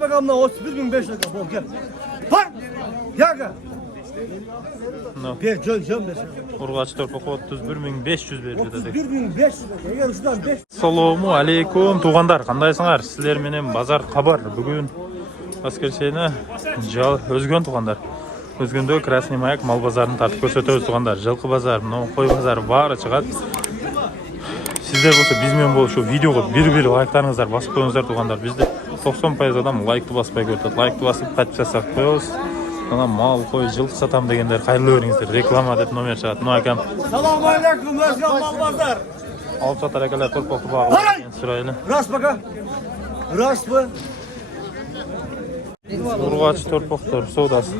bakalım 31.500 lira. Bol gel. Var. Yaga. No. Bir cön. Urgaç torpaq 31.500 berdi dedik. 31.500 lira. Eğer şuradan 5. Assalomu alaykum tug'andar, qandaysыңар? Sizlar menen bazar xabar. Bugun askercheni Özgön tug'andar. Özgöndө Krasный Mаяк mal bazarini tartib ko'rsatamiz tug'andar. Жылқы bazar, qo'y bazari bari chiqadi. Sizler bo'lsa bizmen bo'lib shu videoga bir like'laringizni bosib qo'yingizlar tug'andar. Bizda 90% odam like'ni bosmay ko'radi. Like'ni bosib подписаться qilib qo'yamiz. Ana mal qo'y жылқы satam deganlar xayrli o'ringizlar. Reklama deb nomer chiqadi. No akam. Assalomu alaykum Özgön mal bazar. Olib sotar akalar to'rpoqni bog'i. Surayli. Rast baka. Rast mı? Urgaç torpaqlar savdosi.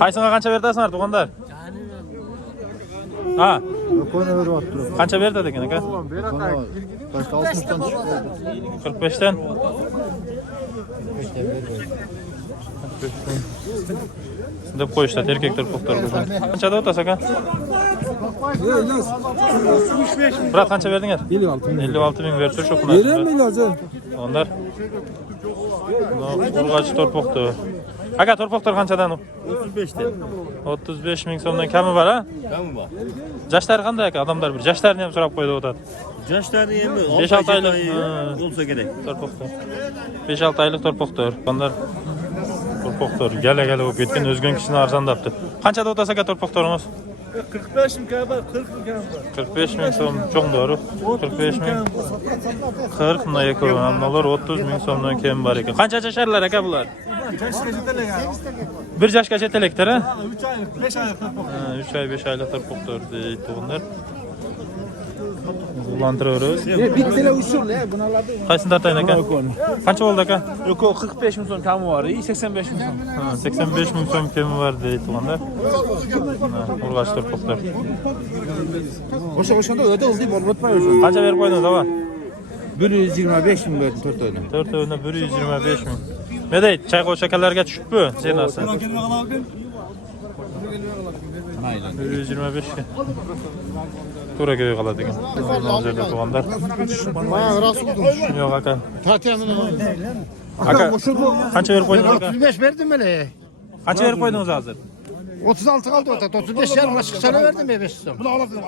Qaysiga qancha berdasizlar tug'andar? Ha. Qancha berdi ekan aka? 60'dan çıktı. 45'ten. Deb qo'yishdi erkak torpaqlar bo'lgan. Qanchada o'tasiz aka? Brat qancha berdingiz? 56 ming berdi shu qiladi. Veremeyim hocam. Onlar. Urgaç torpaqlar. Aka torpaqlar qanchadan? 35'ten. 35 ming so'mdan kami bor ha? Kami bor. Yoshlar qanday aka? Odamlar bir yoshlarni ham so'rab qo'ydi o'tadi. Yoshlarni endi 5-6 oylik bo'lsa kerak. torpaqlar. 5-6 oylik torpaqlar. Onlar torpaqlar gala bo'lib ketgan o'zgan kishini arzondabdi. Qanchada o'tasa aka torpaqlaringiz? 45 ming kadar 40 ming kadar. 45 ming so'm cho'ng doğru. 45 ming. 40 ming ko'p. Ammolar 30 ming so'mdan keyin bor ekan. Qancha yasharlar aka bular? Bir yoshga yetelekdir ha? 3 aylık, 5 aylık. 3 oy 5 oylik torpaqlar deydi bunlar. Ulantiramiz. Bittele usul ya bunalarda. Qaysini tartayın aka? Qancha bo'ldi aka? Yok 45 ming so'm kami var, 85 ming so'm. 85 ming so'm kemi bor deydi bunlar. Urgaç torpaqlar. O'shanda o'ta uzdi bo'lib o'tmaydi. Qancha berib qo'ydingiz ava? 125 ming berdim 4 oyda. 4 oyunda 125 ming. Ne deydi? Çay qo'shakalarga tushibmi? Senasi. Mayli. 125 ga. To'ra ko'y qoladi ekan. Hozirda tug'andar. Bayağı rasul oldu. Yo'q aka. Tatyamını. Aka qancha berib qo'ydingiz aka? 35 verdim hele. Qancha berib qo'ydingiz hozir? 36 kaldı orada. 35 yarım açık sana verdim ya 5 so'm. Bunu alasın.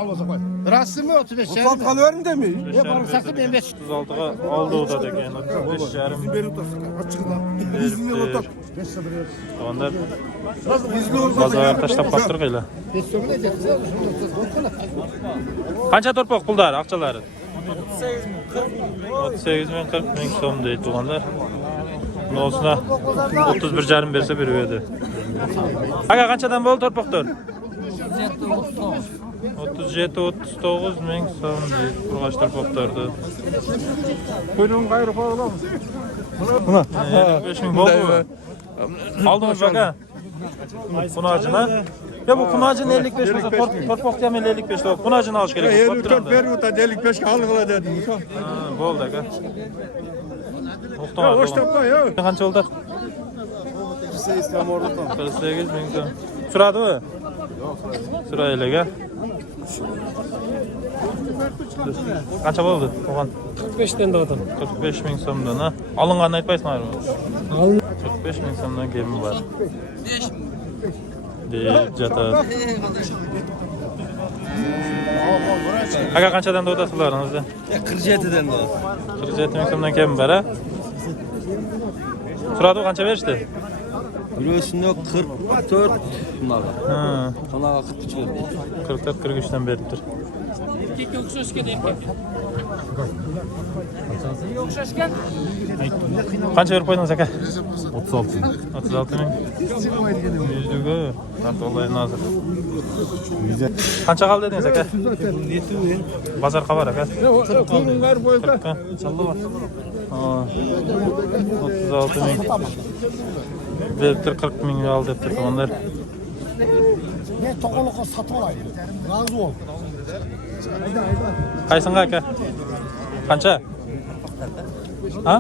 Rahatsız mı 35 yarım? 36 kalı verdim de mi? Hep alırsak ben 5. 36 ga oldi o'tadi ekan. 35 yarim. Tug'andar. Bozor tashlab qoldir qila. 5 so'm ne diyeceksin? Qancha torpaq puldar aqchalari? 38 ming 40 ming so'm deydi tug'andar. Nosuna 31 jarim bersa beradi. Aka qanchadan bo'ldi torpaqlar? 37-39 ming so'm deydi Urgaç torpaqlardi. Buyurun gayrı falan. Buna 55 ming bo'ldi. Aldınız aka. Kunacına. Ya bu kunacın 55 olsa torpaq ham 55 olsa kunacını alış gerek. 54 ver uta 55 kalgıla dedim. Bo'ldi aka. To'xtama. Hoş topma ya. Qancha oldi? 48 ming so'm. Suradimi? Surayli aka. Qancha bo'ldi? To'g'an. 45 den doğdum. 45 ming so'mdan, ha? Olinganini aytmaysizlarmi? 45 ming so'mdan kemi bor. Jata. Aka qanchadan o'tasizlaringizni? 47 den doğdu. 47 ming so'mdan kemi bor, ha? Suradi qancha berishdi? Birisinde 44 bunlar var. Ha, Sana 43 verdi. 44 43 dan beribdir. Qancha berib qo'ydingiz aka? 36. 36 ming. Yüzlüğü. Tartolayın hazır. Qancha qoldi dedingiz aka? Bozor xabar aka. 40 ming var boyda. 36 ming. Beribdir 40 ming al debdir tug'andar. Ne to'g'liqqa sotib olaydi. Razı ol. Qaysinga aka? Qancha? Ha?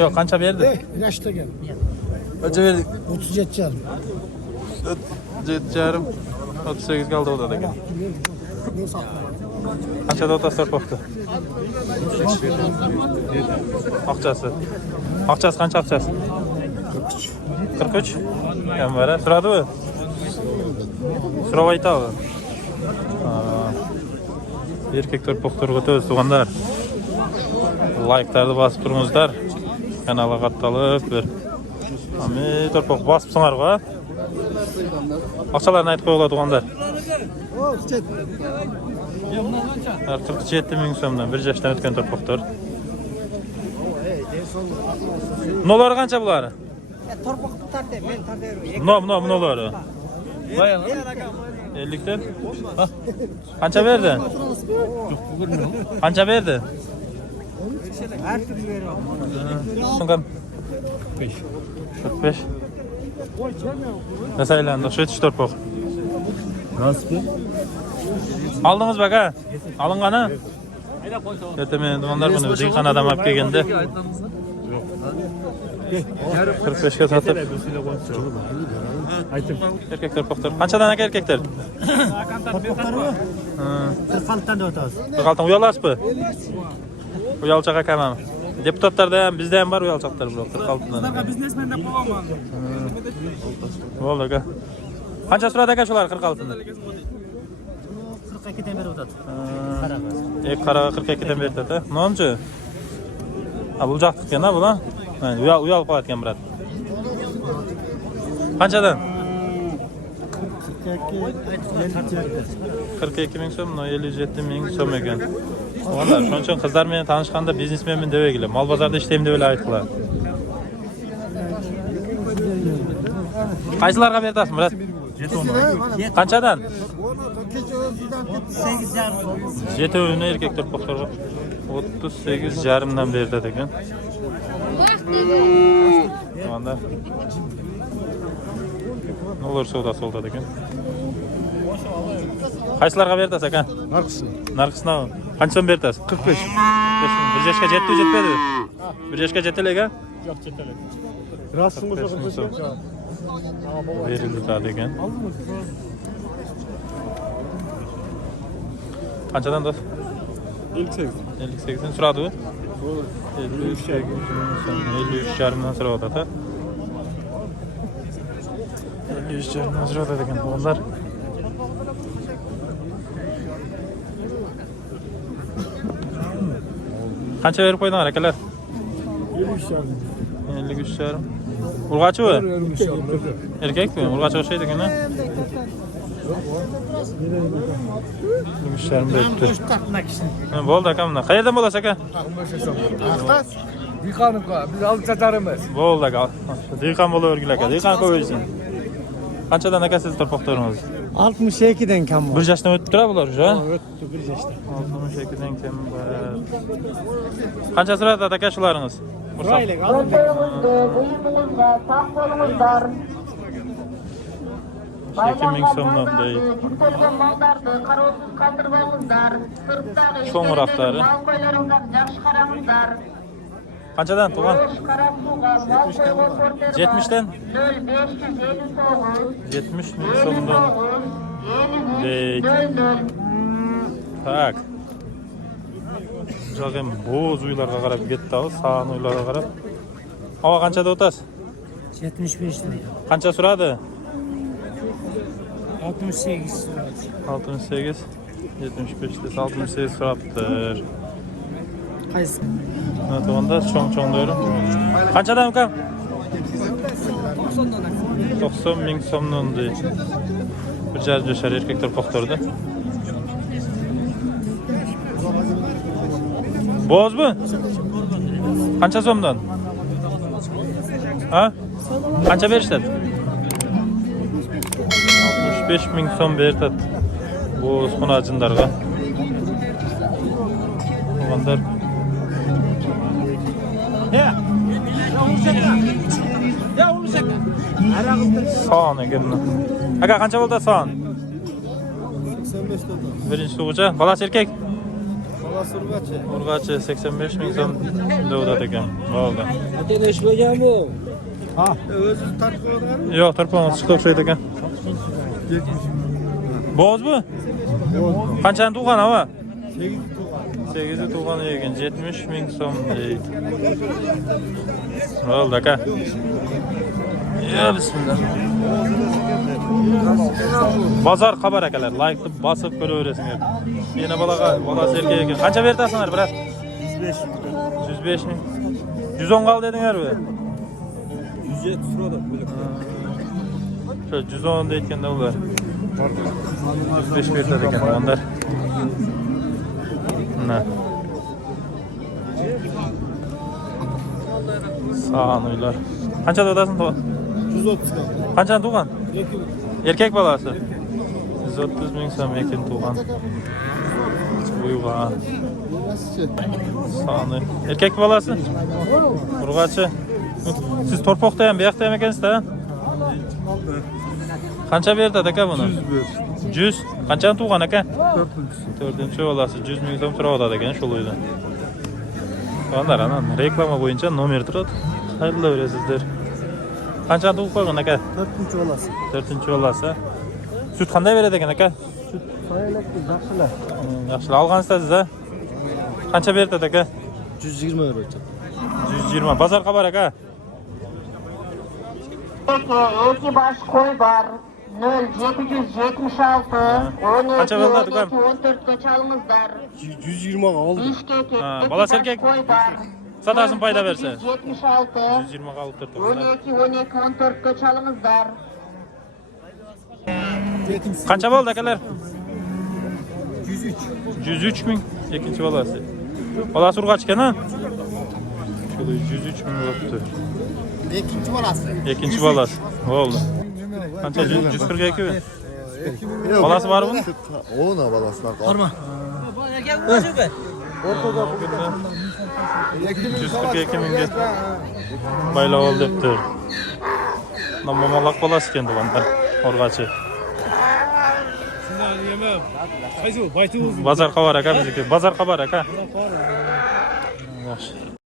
Yo'q, qancha berdi? Yaşta gel. Qancha berdik? 37 yarım. 7 yarim 38 kaldı o da. Qanchada o'tasi torpoqda? Aqchasi. Aqchasi qancha aqchasi? 43. Kam var, so'radimi? So'rab aytadi. Erkek torpoqlarga o'tamiz tuğanlar. Like'larni basıp turingizlar. Kanalga qatnalib bir. Ami torpoq basıpsыңlar-ku. Aqchalarni aytib qo'yinglar tuğanlar. 47 ming so'mdan 1 yaşdan o'tgan torpoqlar. Bunlar qancha bular? Torpoq tartib, men tartib. Bunlar. 50 dan. Qancha berdi? Qancha berdi? Her türlü veriyorum. 45. Mesela şu yetiş torpoq. Nasıl? Aldınız bak ha. Alınğanı. Ertemen onlar bunu yıkan adam alıp kelgende. 45'e satıp. Erkek torpoqlar. Qanchadan aka erkekler? Torpoqlar mı? 46'dan da o'tamiz. 46 uyalasızbı? Uyalçak akamam. Deputatlarda ham bizda ham bor uyalçaklar biroq 46dan. Biznesmende kovaman. Bo'ldi aka. Qancha so'radi aka shular 46dan? 42'den beri o'tadi. Qaraga 42dan berdi-da. Nomchi? Ha bu jaqtiq ekan ha bu lan. Mana uyalib qo'yatgan birat. Qanchadan? 42 ming so'm, 57 ming so'm ekan. Onlar shuning uchun qizlar meni tanishganda biznesmenman deb egilib, mol bozorda ishlayman deb aytdilar. Qaysilarga berasiz, Murat? Qanchadan? 8,5. Jetoni erkek torpoqlarga 38,5 dan berdi ekan. Mana ne olur savdası oldu ekan. Qaysilarga berasiz aka? Narxisini. Qancha so'm berasiz? 45. 1 yaşga jetdi, jetmedi? 1 yaşga jetdilar-ku? Yo'q, jetadi. Rasmimiz yo'q. Verildi ekan. Qanchadan do'st? 58. 58 dan so'radi-ku? 53,5dan so'radi. 53,5dan so'radi ekan. Onlar qancha berib qo'ydinglar akalar? 53,5. Urg'achi bu? Erkakmi? Urg'achi o'xshaydi ekan-a? 53,5 beribdi. Bo'ldi aka bunda. Qayerdan bo'lasiz aka? Dehqonimga biz olib sotarmiz. Bo'ldi aka. Dehqon bo'lavergil aka. Dehqon qo'ysin. Qanchadan aka siz torpoqlaringiz? 62'den kam 1 yaşdan o'tib turadi bular o'sha? O'tdi 1 yaşdan. 62dan kam bor. Qancha so'radi aka shularingiz? Buraylik, Önceğimizde, buyumumuzda, sağ kolumuzlar. 2 ming so'mdan dey. Yükselen mallardı, karolsuz kaldırmamızlar. Sırtları, Çoğunraqları. mal koylarımızdan yaxşı karamızlar. Qanchadan tug'an? Boş karasuğa, mal koyma sortları 70'den? 0559. 70 ming so'mdan. Dey. Tak. Jog'im bo'z uylarga qarab ketdi, sağan uylarga qarab. Hava qanchada o'tasiz? 75 lira. Qancha so'radi? 68 lira. 68 75 de 68 so'rabdir. Qaysi? Mana to'g'anda cho'ng-cho'nglar. Qanchadan ukam? 90 ming so'mdan dey. Bir jar jo'shar erkak torpoqlardi. Bo'zmi? Qancha so'mdan? Ha? Qancha berishadi? 65 ming so'm berdi. Bo'z xonajinlarga. To'g'anlar. Son ekan. Aka qancha bo'ldi son? 85 dollar. Birinchi sug'ucha, bolasi erkak. Bolasi urg'achi. Urg'achi 85 ming so'm davlat ekan. Bo'ldi. Ateş koyacağım bu. O'zi tartib qo'yganmi? Yo'q, tarpon chiqib o'xshaydi ekan. 70. Bo'zmi? Qanchani tug'an ava? 8'i tuğan ekan 70 ming so'm deydi. Bo'ldi aka. Ya bismillah. Bozor xabar akalar, like qilib bosib ko'raverasizlar. Yana bola sergak ekan. Qancha bertasizlar, brat? 105 ming. 110 qal dedinglar-ku. 170 so'radi. Şö 110 deyotganda ular 105 beradi ekan tuğanlar. Mana. Sağ uylar. Qancha dodasin tuğan? 130 kal. Qancha tuğan? Erkek balası. 130 ming so'm ekan tuğan. Uyuğa. Sağ erkek balası. Urg'achi. Siz torpoqda ham, bu yoqda ham ekansizda? Qancha berdi aka buni? 100. Qanchani tuğan aka? 4-chi bolasi 100 ming so'm so'rayotadi ekan shu uydan. Qanday ana reklama bo'yicha nomer turadi. Xayrli o'rasizlar. Qanchani tuğib qo'ygan aka? 4-chi bolasi. 4-chi bolasi. Sut qanday beradi ekan aka? Sut soyalakda yaxshilar. Yaxshilar olgansizsiz a? Qancha berdi aka? 120 euro. 120. Bozor xabar aka. İki baş koy var. 0776 Kaça 12 verdi aka? 14 kaçalımızlar. 120 ga oldu. Bişkek Ha, iki bala baş serkek. koy var. Satasın payda verse. 76 120 kalıp durdu. 12 14 kaçalımızlar. Qancha bo'ldi akalar? 103 ming. Ikkinchi bolasi. Bolasi urg'ach ekan-a? 103 ming bo'libdi. Ikkinchi bolasi. Ikkinchi bolasi. Bo'ldi. Qancha? 142 mi? Bolasi bor buni? Ona balası var. Orma. Ortada 142 mingga baylab ol debdi. Momalaq bolasi ekan tuğanlar. Urg'achi. Bozor xabar aka bizniki. Bozor xabar aka. Yaxshi.